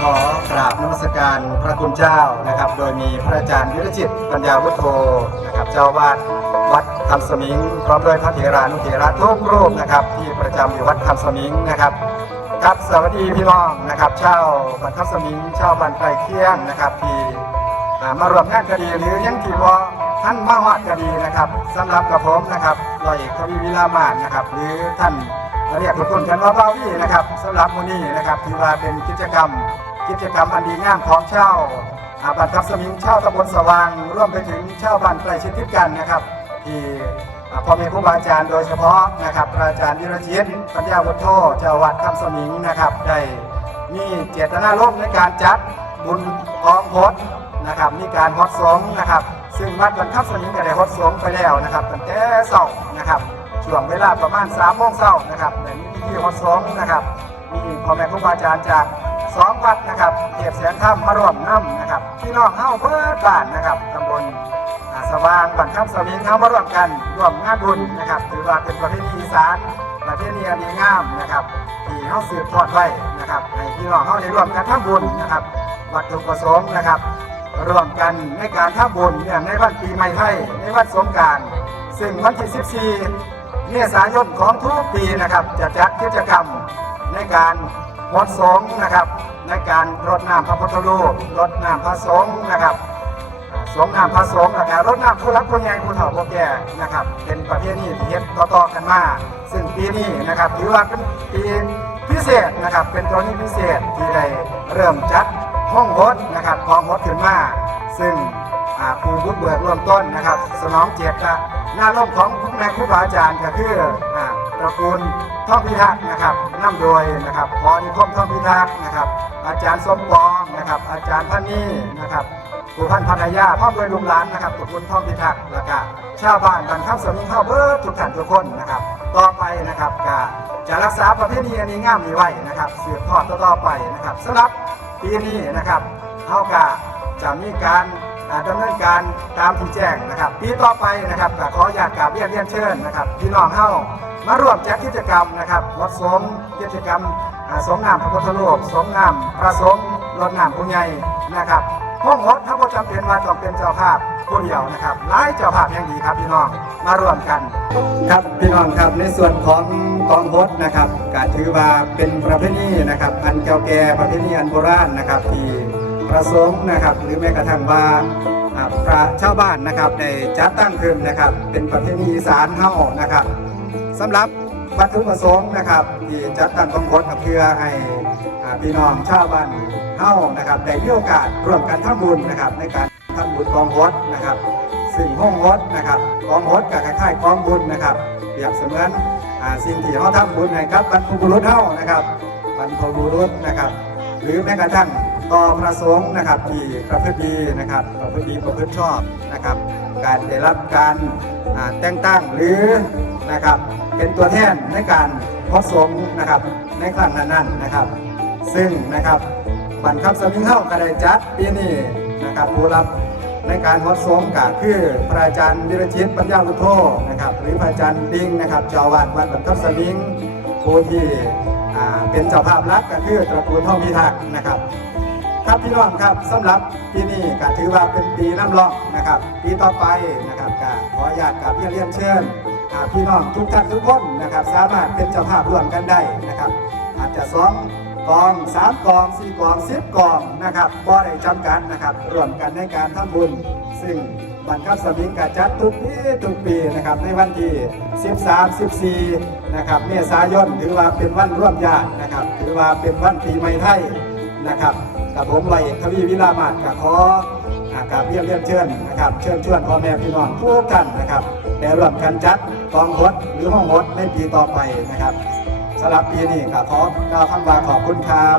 ขอกราบนมัสการพระคุณเจ้านะครับ โดยมีพระอาจารย์วิรจิตปัญญาวุฒโธนะครับเจ้าวาดวัดคำสมิงพร้อมด้วยพระเถรานุเถระทุกรูปนะครับ ที่ประจำอยู่วัดคำสมิงนะครับครับสวัสดีพี่น้องนะครับเช่าบันทับสมิงเช่าบันไกลเคียงนะครับ ที่มารวมงานคดีหรือยังที่ว่าท่านมาหอดคดีนะครับสำหรับกับผมนะครับร้อยเอกทวีวิลามาศนะครับ หรือท่าน เรียกทุกคนกันว่าเบาวี่นะครับสำหรับมื้อนี้นะครับถือว่าเป็นกิจกรรม กิจกรรมอันดีงามของเช่าวอ่าบันทับสมิงเช่าวตำบลสว่างร่วมไปถึงเช่าวบันใกล้ชิดติดกันนะครับ ที่พ่อแม่ครูบาอาจารย์โดยเฉพาะนะครับอาจารย์วิรจิตปัญญาวุฒโธเจ้าวัดคำสมิงนะครับ ได้มีเจตนาร่วมในการจัดบุญกองพดนะครับมีการฮอดสงนะครับ ซึ่งวัดบรรทับสมิงก็ได้ฮอดสงไปแล้วนะครับตั้งแต่เช้านะครับ ช่วงเวลาประมาณ3ามโมงเช้านะครับในมีพิธีฮอดสงนะครับมีพ่อแม่ครูบาอาจารย์จากสองวัดนะครับเทียบแสนถ้ำมาร่วมน้ำนะครับพี่น้องเฮ้าเพื่อบ้านนะครับตำบลสว่างบันทับสมิงเขามาร่วมกันร่วมงานบุญนะครับถือว่าเป็นประเพณีอีสานประเพณีอันดีงามนะครับที่เขาสืบทอดไว้นะครับให้พี่น้องเขาได้ร่วมกันทำบุญนะครับวัตถุประสงค์นะครับร่วมกันในการทำบุญอย่างในวันปีใหม่ไทยในวันสงการซึ่งวันที่ 14 เมษายนของทุกปีนะครับจะจัดกิจกรรมในการหดสงฆ์นะครับ ในการรดน้ำพระพุทธรูปรดน้ำพระสงฆ์นะครับสงน้ำพระสงฆ์นะครับรถน้ำผู้รักผู้ใหญ่ผู้เฒ่าผู้แก่นะครับ เป็นประเพณีที่เฮ็ดต่อๆกันมา ซึ่งปีนี้นะครับถือว่าเป็นปีพิเศษนะครับ เป็นกรณีพิเศษที่ได้เริ่มจัดห้องรถนะครับห้องรถขึ้นมา ซึ่ง อ่าผู้บุกเบิกเริ่มต้นนะครับสนองเจตหน้าร่มของผู้แม่ครูบาอาจารย์ก็คืออ่าตระกูลท่องพิทักษ์นะครับนำโดยนะครับพอนิคมท่องพิทักษ์นะครับ อาจารย์สมปองนะครับ อาจารย์พันนี่นะครับผู้พันพันยาพ่อเพื่อนลุงหลานนะครับทุกคนท่องพิทักษ์แล้วก็ชาวบ้านบันทับสมิงเข้าเบิร์ทุกท่านทุกคนนะครับ ต่อไปนะครับก็จะรักษาประเพณีอันนี้งามนี้ไว้นะครับสืบทอดต่อไปนะครับสำหรับปีนี้นะครับเท่ากับจะมีการ ดำเนินการตามที่แจ้งนะครับ ปีต่อไปนะครับก็ขออยากกราบเรียนเรียนเชิญนะครับพี่น้องเข้ามาร่วมจัดกิจกรรมนะครับวัดสมกิจกรรมสงงามพระพุทธรูปสงงามพระสงฆ์รดน้ำผู้ใหญ่นะครับห้องรถถ้าก็จำเป็นว่าต้องเป็นเจ้าภาพผู้เดียวนะครับหลายเจ้าภาพยังดีครับพี่น้องมาร่วมกัน ครับพี่น้องครับในส่วนของกองพดนะครับก็ถือว่าเป็นประเพณีนะครับอันเก่าแก่ประเพณีอันโบราณนะครับที่ ประสงค์นะครับ หรือแม้กระทั่งว่าพระชาวบ้านนะครับได้จัดตั้งขึ้นนะครับ เป็นประเพณีอีสานเฮานะครับสำหรับวัตถุประสงค์นะครับ ที่จัดตั้งกองพดเพื่อให้พี่น้องชาวบ้านเฮานะครับได้มีโอกาสร่วมกันทำบุญนะครับ ในการทำบุญกองพดนะครับซึ่งห้องฮดนะครับกองฮดกับคล้ายกองบุญนะครับเปรียบเสมือนสิ่งที่เขาทำบุญให้กับบรรพบุรุษเฮานะครับบรรพบุรุษนะครับ หรือแม้กระทั่ง ต่อพระสงฆ์นะครับที่ประพฤติดีนะครับประพฤติดีประพฤติชอบนะครับ การได้รับการแต่งตั้งหรือนะครับเป็นตัวแทนในการพดสงฆ์นะครับในครั้งนั้นๆนะครับ ซึ่งนะครับบันคับสมิงเฮาก็ไดจัดปีนี้นะครับผู้รับในการวัดสงฆ์ก็คือพระอาจารย์วิรชิตปัญญาวุโธนะครับหรือพระอาจารย์ดิงนะครับเจ้าวาดวัดบรรทับสลิงผู้ที่เป็นเจ้าภาพรักก็คือตระกูลท่องพิทักษ์นะครับ ครับพี่น้องครับสำหรับปีนี้ก็ถือว่าเป็นปีน้ำรองนะครับ ปีต่อไปนะครับก็ขออนุญาตกับเรียนเรียนเชิญอ่าพี่น้องทุกท่านทุกคนนะครับ สามารถเป็นเจ้าภาพร่วมกันได้นะครับ อาจจะสองกองสามกองสี่กองสิบกองนะครับบ่ได้จำกัดนะครับร่วมกันในการทำบุญ ซึ่งบรรคับสมิงกาจัดทุกปีทุกปีนะครับในวันที่ 13 14 นะครับเมษายนถือว่าเป็นวันร่วมญาตินะครับ ถือว่าเป็นวันปีใหม่ไทย นะครับกับผมไรทวีวิลามาศกับขอกราบเรียนเรียนเชิญนะครับเชิญชวนพ่อแม่พี่น้องทุกท่านนะครับได้ร่วมกันจัดกองรถหรือห้องรถในปีต่อไปนะครับสำหรับปีนี้ก็ขอกล่าวคำว่าขอบคุณครับ